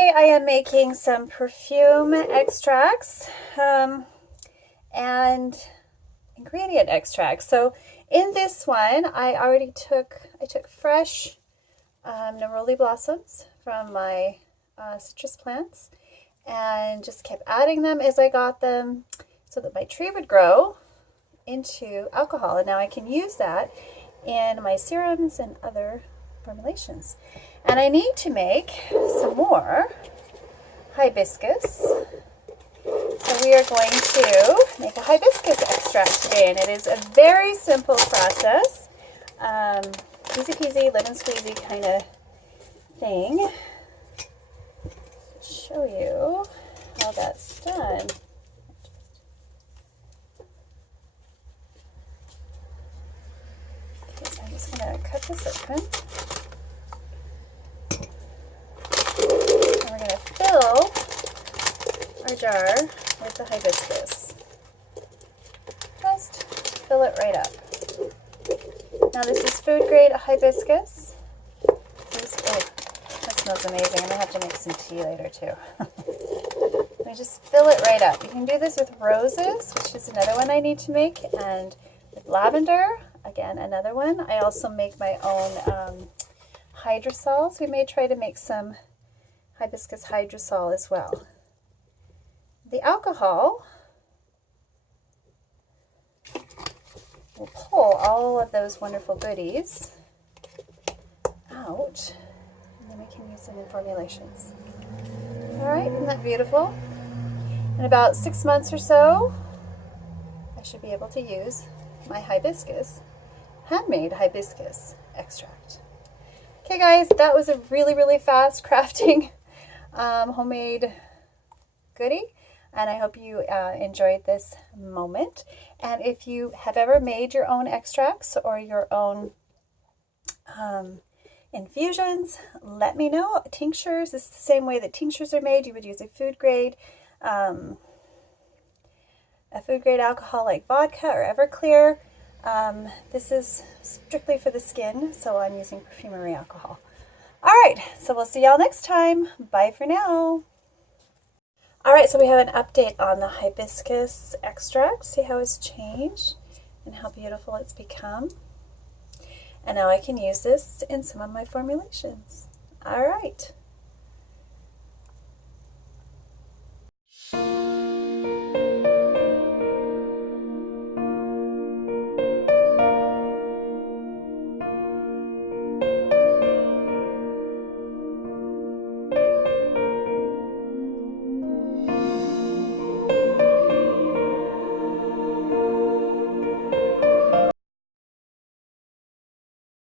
today I am making some perfume extracts and ingredient extracts. So in this one, I took fresh Neroli blossoms from my citrus plants and just kept adding them as I got them so that my tree would grow into alcohol. And now I can use that in my serums and other formulations. And I need to make some more hibiscus. So we are going to make a hibiscus extract today, and it is a very simple process. Easy peasy, lemon squeezy kind of thing. Show you how that's done. Okay, so I'm just going to cut this open. And we're going to fill our jar with the hibiscus. Just fill it right up. Now this is food grade hibiscus. That smells amazing. I'm going to have to make some tea later too. We just fill it right up. You can do this with roses, which is another one I need to make, and with lavender, again, another one. I also make my own hydrosols. We may try to make some hibiscus hydrosol as well. The alcohol will pull all of those wonderful goodies out, and then we can use them in formulations. All right, isn't that beautiful? In about 6 months or so, I should be able to use my hibiscus, handmade hibiscus extract. Okay guys, that was a really fast crafting homemade goodie, and I hope you enjoyed this moment. And if you have ever made your own extracts or your own infusions, let me know. Tinctures is the same way that tinctures are made. You would use a food grade alcohol like vodka or Everclear. This is strictly for the skin, so I'm using perfumery alcohol. All right, so we'll see y'all next time. Bye for now. All right, so we have an update on the hibiscus extract. See how it's changed and how beautiful it's become. And now I can use this in some of my formulations. All right.